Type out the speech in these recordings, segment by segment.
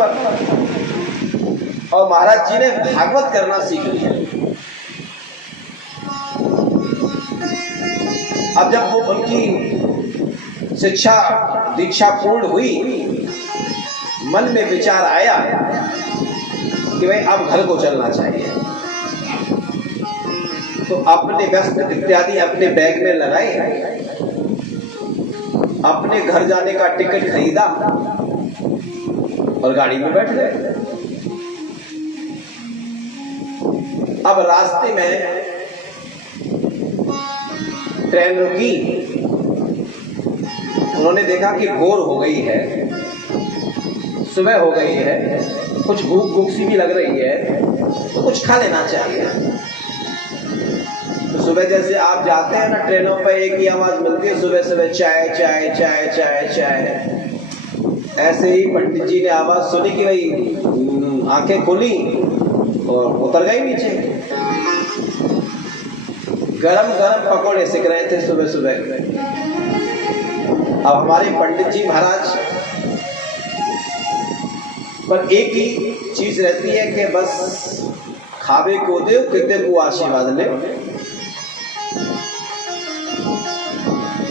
पर, और महाराज जी ने भागवत करना सीख लिया। अब जब वो उनकी शिक्षा दीक्षा पूर्ण हुई, मन में विचार आया कि भाई अब घर को चलना चाहिए। तो अपने वस्त्र इत्यादि अपने बैग में लगाए, अपने घर जाने का टिकट खरीदा और गाड़ी में बैठ गए। अब रास्ते में ट्रेन रुकी, उन्होंने देखा कि भोर हो गई है, सुबह हो गई है, कुछ भूख सी भी लग रही है, तो कुछ खा लेना चाहिए। तो सुबह जैसे आप जाते हैं ना ट्रेनों पे, एक ही आवाज मिलती है सुबह सुबह, चाय चाय चाय चाय चाय। ऐसे ही पंडित जी ने आवाज सुनी कि भाई आंखें खुली और उतर गई नीचे। गरम गरम पकौड़े सिक रहे थे सुबह सुबह। अब हमारे पंडित जी महाराज पर एक ही चीज रहती है कि बस खावे को दे, कितने को आशीर्वाद ले।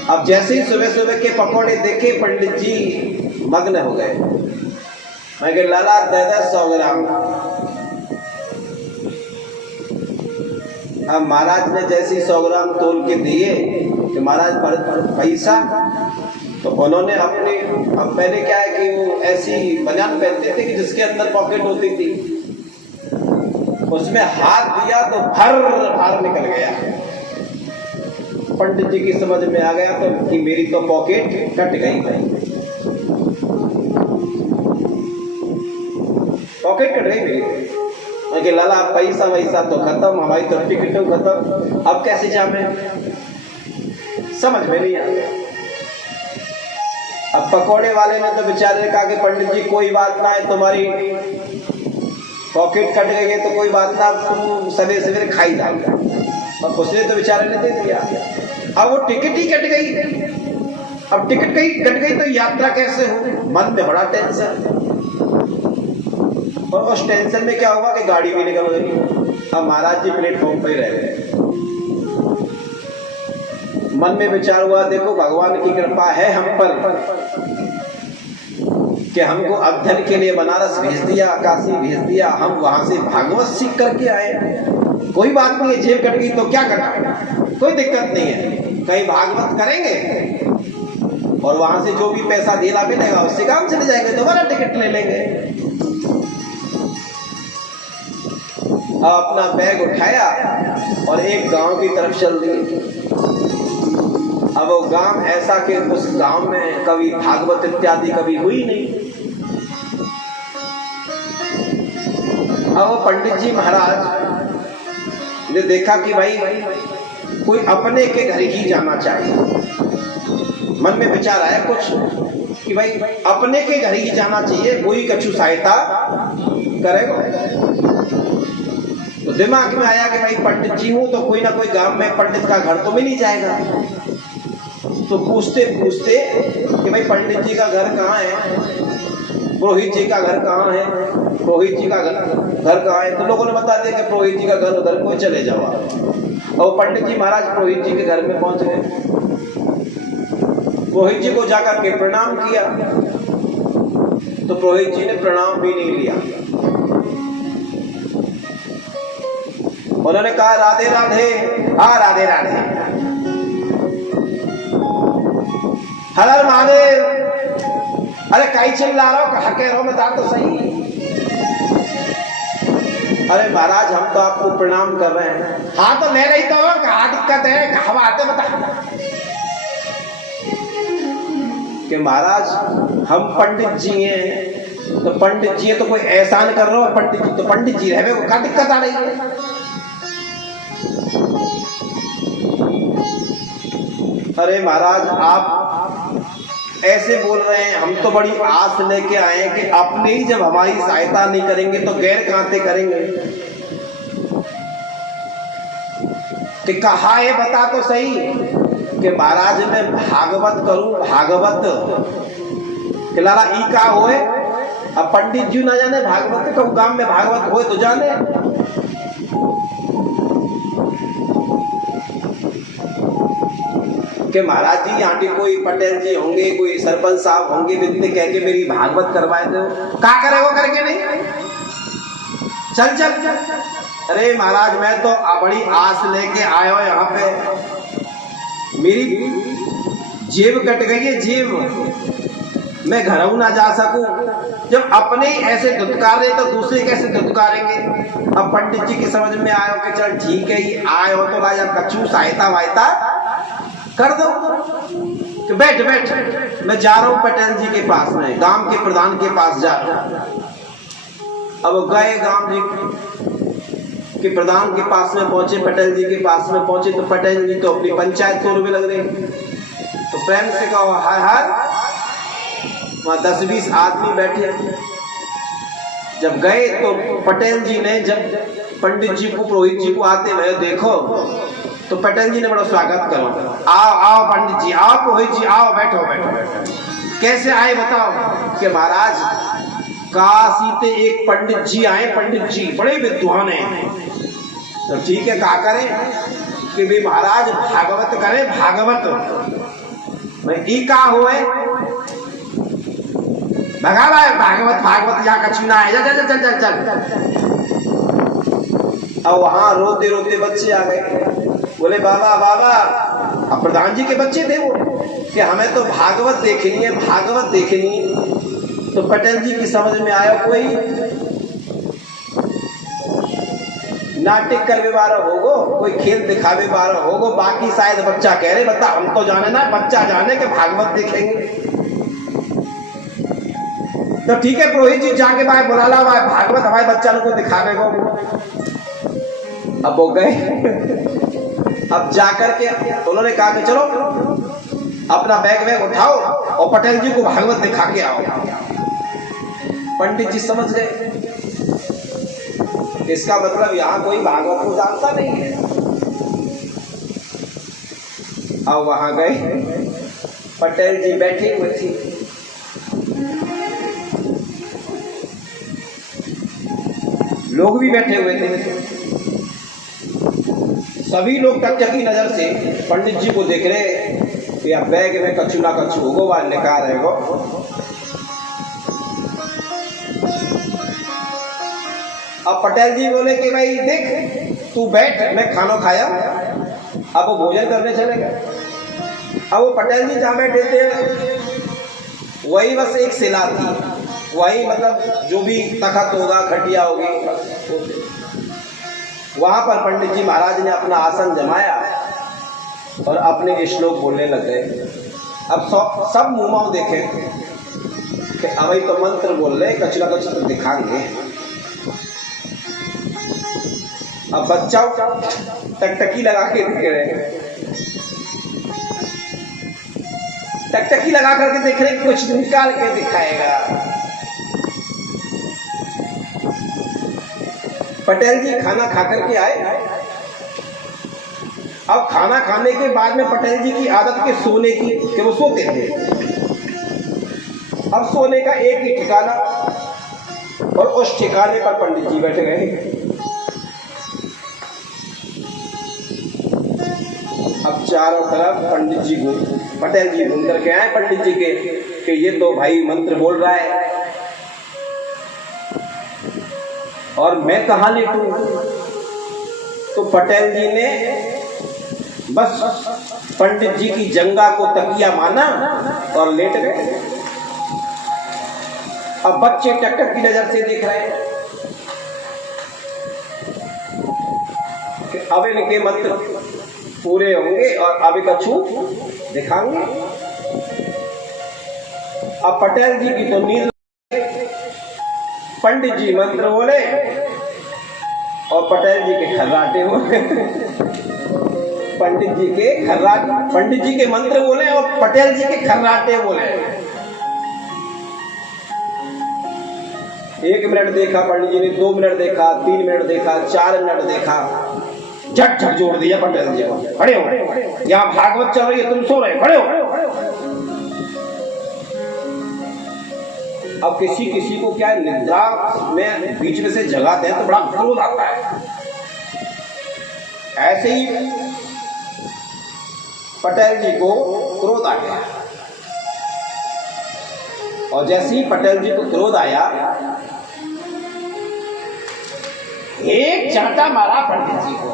अब जैसे ही सुबह सुबह के पकौड़े देखे, पंडित जी मग्न हो गए। मैं कह लाला दे 100 ग्राम। अब महाराज ने जैसे 100 ग्राम तोल के दिए कि महाराज पैसा, तो उन्होंने अपने, अब पहले क्या है कि वो ऐसी बनियान पहनते थे कि जिसके अंदर पॉकेट होती थी, उसमें हाथ दिया तो भर भार निकल गया। पंडित जी की समझ में आ गया तो कि मेरी तो पॉकेट कट गई भाई, पॉकेट कट गई मेरी। कि लाला पैसा वैसा तो खत्म, हमारी तो टिकट खत्म, अब कैसे जामे, समझ में नहीं आया। अब पकोड़े वाले ने तो बेचारे ने कहा कि पंडित जी कोई बात ना है, तुम्हारी पॉकेट कट गई है तो कोई बात ना, तुम सवेरे सवेरे खाई जाओ। और उसने तो बेचारे ने दे दिया। अब वो टिकट ही कट गई, अब टिकट कहीं कट गई तो यात्रा कैसे हो, मन में बड़ा टेंशन। और उस टेंशन में क्या हुआ कि गाड़ी भी निकल गई। अब महाराज जी प्लेटफॉर्म पर ही रह गए। मन में विचार हुआ, देखो भगवान की कृपा है हम पर कि हमको अध्ययन के लिए बनारस भेज दिया, काशी भेज दिया, हम वहां से भागवत सीख करके आए। कोई बात नहीं है, जेब कट गई तो क्या कटा, कोई दिक्कत नहीं है, कहीं भागवत करेंगे और वहां से जो भी पैसा देना मिलेगा उससे काम चले जाएंगे, दोबारा टिकट ले लेंगे। अपना बैग उठाया और एक गांव की तरफ चल दिए। अब वो गांव ऐसा कि उस गांव में कभी भागवत इत्यादि कभी हुई नहीं। अब वो पंडित जी महाराज ने देखा कि भाई कोई अपने के घर ही जाना चाहिए। मन में विचार आया कुछ कि भाई अपने के घर ही जाना चाहिए, कोई कछु सहायता करेगा। तो दिमाग में आया कि भाई पंडित जी हूं तो कोई ना कोई गांव में पंडित का घर तो मिल ही जाएगा। तो पूछते पूछते कि भाई पंडित जी का घर कहाँ है, पुरोहित जी का घर कहाँ है, पुरोहित जी का घर कहाँ है। तो लोगों ने बता दिया कि पुरोहित जी का घर उधर, कोई चले जाओ। और पंडित जी महाराज पुरोहित जी के घर में पहुंच गए। पुरोहित जी को जाकर के प्रणाम किया तो पुरोहित जी ने प्रणाम भी नहीं लिया। उन्होंने कहा राधे राधे। हाँ राधे राधे, हर हर महादेव। अरे कहीं चिल्ला रहा हो, कह रहा बता तो सही। अरे महाराज हम तो आपको प्रणाम कर रहे हैं। हाँ तो ले रही तो कहा दिक्कत है, कहा बात है बता। कि महाराज हम पंडित जी हैं, तो पंडित जी है तो कोई एहसान कर रहा हो, पंडित जी तो पंडित जी रहे, को क्या दिक्कत आ रही है। अरे महाराज आप ऐसे बोल रहे हैं, हम तो बड़ी आस लेके आए कि अपने ही जब हमारी सहायता नहीं करेंगे तो गैर कहां से करेंगे। कि कहा है बता तो सही कि महाराज मैं भागवत करूं, भागवत कि लाला ई का होए अब पंडित जी ना जाने भागवत को, गांव में भागवत हो तो जाने। कि महाराज जी आंटी कोई पटेल जी होंगे, कोई सरपंच साहब होंगे, इतने कह के मेरी भागवत करवाए दो, क्या करे वो करके नहीं? चल चल चल। अरे महाराज मैं तो बड़ी आस लेके आया हूं यहाँ पे, मेरी जेब कट गई है, जेब, मैं घरों ना जा सकूं। जब अपने ऐसे धुतकार रहे तो दूसरे कैसे धुतकारेंगे? अब पंडित जी की समझ में आयो कि चल ठीक है, ये आए हो तो राजा कछु सहायता वायता कर दो। कि बैठ बैठ, मैं जा रहा हूं पटेल जी के पास में, गांव के प्रधान के पास जा रहा हूं। अब गए गांव जी के प्रधान के पास में पहुंचे, पटेल जी के पास में पहुंचे तो पटेल जी तो अपनी पंचायत तोड़ने लग रहे। तो प्रेम से कहो हाय हाय, वहां 10-20 आदमी बैठे। जब गए तो पटेल जी ने जब पंडित जी को, पुरोहित जी को आते हुए देखो तो पटेल जी ने बड़ा स्वागत करो, आओ आओ पंडित जी, आओ पुरोहित जी, आओ बैठो बैठो बैठो। कैसे आए बताओ? कि महाराज काशी से एक पंडित जी आए, पंडित जी बड़े विद्वान हैं। तो ठीक है, क्या करें? कि भी महाराज भागवत करें, भागवत मैं ई का हुए भगा भाई, भागवत भागवत यहाँ का चुना है, चल चल चल चल। अब वहां रोते रोते बच्चे आ गए, बोले बाबा बाबा, अब प्रधान जी के बच्चे थे वो, कि हमें तो भागवत देखनी है, भागवत देखनी है। तो पटेल जी की समझ में आया कोई नाटक करवे वाला होगो, कोई खेल दिखावे वाला होगो, बाकी शायद बच्चा कह रहे बता हम तो जाने ना, बच्चा जाने के भागवत देखेंगे। तो ठीक है पुरोहित जी जाके भाई बुला ला भाई, भागवत हमारे बच्चा को दिखावे को। अब वो गए, अब जाकर के उन्होंने कहा कि चलो अपना बैग वैग उठाओ और पटेल जी को भागवत दिखा के आओ। पंडित जी समझ गए इसका मतलब यहां कोई भागवत को जानता नहीं है। अब वहां गए, पटेल जी बैठे हुए थे, लोग भी बैठे हुए थे। सभी लोग टकटकी नजर से पंडित जी को देख रहे कि अब बैग में कछु ना कछु होगो, वह निकाल रहेगो। अब पटेल जी बोले कि भाई देख तू बैठ, मैं खाना खाया। अब वो भोजन करने चले गए। अब वो पटेल जी जहां बैठे थे वही बस एक शिला थी, वही मतलब जो भी तखत होगा, खटिया होगी, वहां पर पंडित जी महाराज ने अपना आसन जमाया और अपने श्लोक बोलने लग गए। अब सब मुंह देखे कि अभी तो मंत्र बोल रहे, कचरा कचरा तो दिखाएंगे। अब बच्चा टकटकी लगा के दिख रहे, टकटकी लगा करके देख रहे कुछ निकाल के दिखाएगा। पटेल जी खाना खा करके आए। अब खाना खाने के बाद में पटेल जी की आदत के सोने की, कि वो सोते थे। अब सोने का एक ही ठिकाना, और उस ठिकाने पर पंडित जी बैठ गए। अब चारों तरफ पंडित जी घूम, पटेल जी घूम करके आए पंडित जी के कि ये तो भाई मंत्र बोल रहा है और मैं कहाँ लेटूं। तो पटेल जी ने बस पंडित जी की जंगा को तकिया माना और लेट गए। अब बच्चे टकटक की नजर से देख रहे हैं कि अब इनके मंत्र पूरे होंगे और अभी कछु दिखाएंगे। अब पटेल जी की तो नींद, पंडित जी मंत्र बोले और पटेल जी के खर्राटे बोले। पंडित जी के मंत्र बोले और पटेल जी के खर्राटे बोले। 1 मिनट देखा पंडित जी ने, 2 मिनट देखा, 3 मिनट देखा, 4 मिनट देखा, झट झट जोड़ दिया पटेल जी को, खड़े हो, यहाँ भागवत चल रही है, तुम सो रहे, खड़े हो। अब किसी किसी को क्या है, निद्रा में बीच में से जगाते हैं तो बड़ा क्रोध आता है। ऐसे ही पटेल जी को क्रोध आ गया, और जैसे ही पटेल जी को क्रोध आया, एक चांटा मारा पंडित जी को।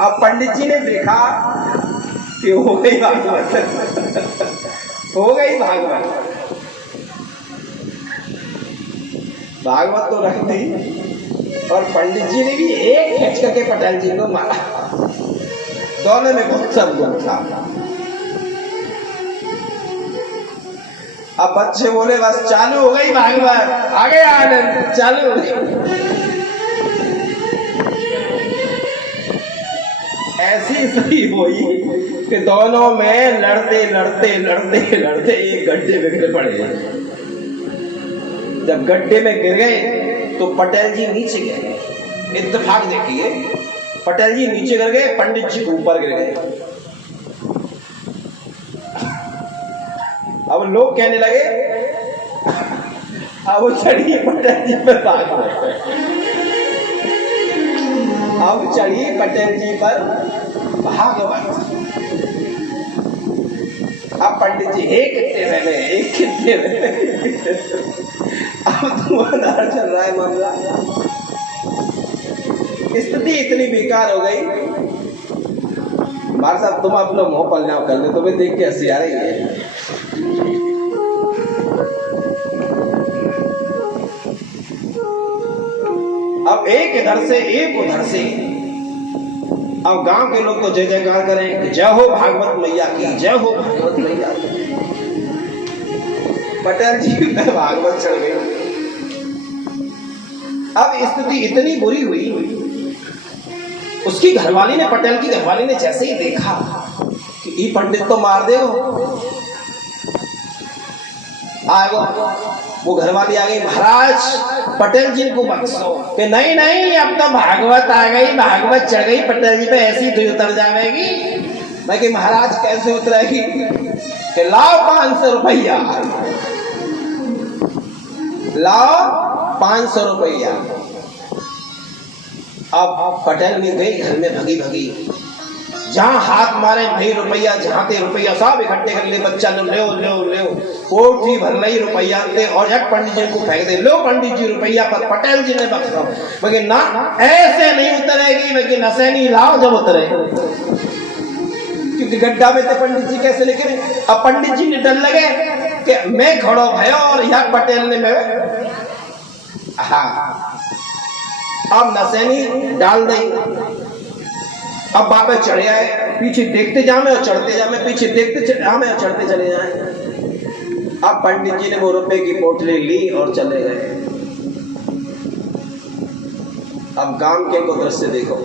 अब पंडित जी ने देखा कि हो गई भागवत, हो गई भागवत। भागवत तो रख दी, और पंडित जी ने भी एक खींच करके पटेल जी को मारा। दोनों में बहुत सब गुण था। अब बच्चे बोले बस चालू हो गई भागवत, आ गया आनंद, चालू हो गई। ऐसी स्थिति हुई कि दोनों में लड़ते लड़ते लड़ते लड़ते एक गड्ढे में गिर पड़े। जब गड्ढे में गिर गए तो पटेल जी नीचे गए। इत्तेफाक देखिए, पटेल जी नीचे गिर गए, पंडित जी ऊपर गिर गए। अब लोग कहने लगे अब चढ़ी पटेल जी पर भागवत, अब चढ़ी पटेल जी पर भागवत। अब पंडित जी एक कितने में एक कितने में, अब तुम्हारा चल रहा है मामला। स्थिति इतनी बेकार हो गई। मार साहब तुम अपना मुंह पलना कर ले, तुम्हें देख के हंसी आ रही है। अब एक इधर से एक उधर से, अब गांव के लोग तो जय जयकार करें कि जय हो भागवत मैया की, जय हो भागवत मैया की। पटेल जी में भागवत चढ़ गई। अब स्थिति इतनी बुरी हुई, उसकी घरवाली ने, पटेल की घरवाली ने जैसे ही देखा कि ये पंडित तो मार दे, वो घरवाली आ गई, महाराज पटेल जी को बख्शो। कि नहीं नहीं, अब तो भागवत आ गई, भागवत चढ़ गई पटेल जी पे, ऐसी धुई उतर जाएगी। मैं कि महाराज कैसे उतरेगी? कि लाओ 500 रुपया, लाओ 500 रुपया। अब पटेल ने गई घर में भगी भगी, जहां हाथ मारे भाई रुपया, जहां ते रुपया सब इकट्ठे कर ले, बच्चा लो लो लो, कोठी भर लई रुपया दे, और जब पंडित जी को फेंक दे, लो पंडित जी रुपया। पर पटेल जी ने बख्शा, मगे ना ऐसे नहीं उतरेगी, मगे नसैनी लाओ जब उतरे, क्योंकि गड्ढा में तो पंडित जी कैसे लेके। अब पंडित जी ने डर लगे कि मैं खड़ो भयो और यहाँ पटेल ने मैं, हाँ अब नसैनी डाल दी। अब वापस चढ़े आए, पीछे देखते जामे और चढ़ते जामे, पीछे देखते जामे और चढ़ते चले जाए। अब पंडित जी ने वो रुपए की पोटली ली और चले गए। अब गांव के को दृश्य देखो,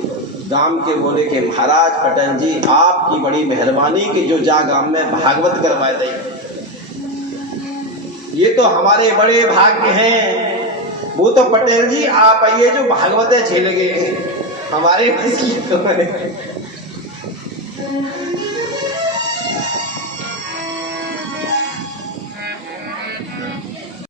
गांव के बोले कि महाराज पटेल जी आपकी बड़ी मेहरबानी कि जो जा गांव में भागवत करवाए थे, ये तो हमारे बड़े भाग्य हैं। वो तो पटेल जी आप ये जो भागवतें झेल गए हमारे बस की तो है।